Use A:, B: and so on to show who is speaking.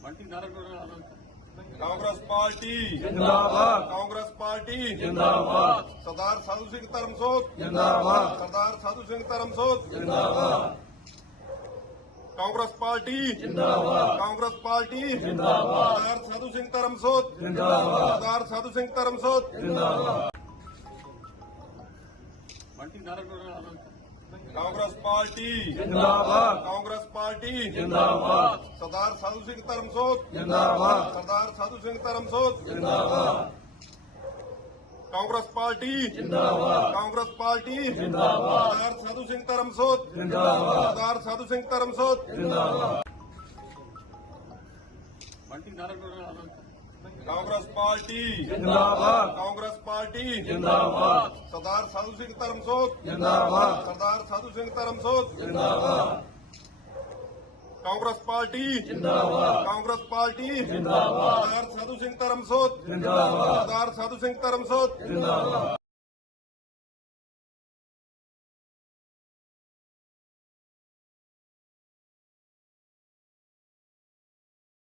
A: Congress party
B: जिंदाबाद,
A: Congress party
B: जिंदाबाद,
A: सरदार साधु सिंह धर्मसोत
B: जिंदाबाद,
A: सरदार साधु सिंह धर्मसोत
B: जिंदाबाद,
A: कांग्रेस पार्टी
B: जिंदाबाद,
A: कांग्रेस पार्टी
B: जिंदाबाद,
A: सरदार साधु सिंह धर्मसोत
B: जिंदाबाद,
A: सरदार साधु सिंह धर्मसोत
B: जिंदाबाद,
A: कांग्रेस पार्टी
B: जिंदाबाद,
A: कांग्रेस पार्टी
B: जिंदाबाद,
A: सरदार साधु सिंह धर्मसोत
B: जिंदाबाद,
A: सरदार साधु सिंह धर्मसोत
B: जिंदाबाद,
A: कांग्रेस पार्टी
B: जिंदाबाद,
A: कांग्रेस पार्टी
B: जिंदाबाद,
A: सरदार साधु सिंह धर्मसोत
B: जिंदाबाद,
A: सरदार साधु सिंह धर्मसोत
B: जिंदाबाद,
A: कांग्रेस पार्टी
B: जिंदाबाद,
A: कांग्रेस पार्टी
B: जिंदाबाद,
A: सरदार साधु सिंह धर्मसोत
B: जिंदाबाद,
A: सरदार साधु सिंह धर्मसोत
B: जिंदाबाद,
A: कांग्रेस पार्टी
B: जिंदाबाद,
A: कांग्रेस पार्टी
B: जिंदाबाद,
A: सरदार साधु सिंह धर्मसोत
B: जिंदाबाद,
A: सरदार साधु सिंह धर्मसोत
B: जिंदाबाद।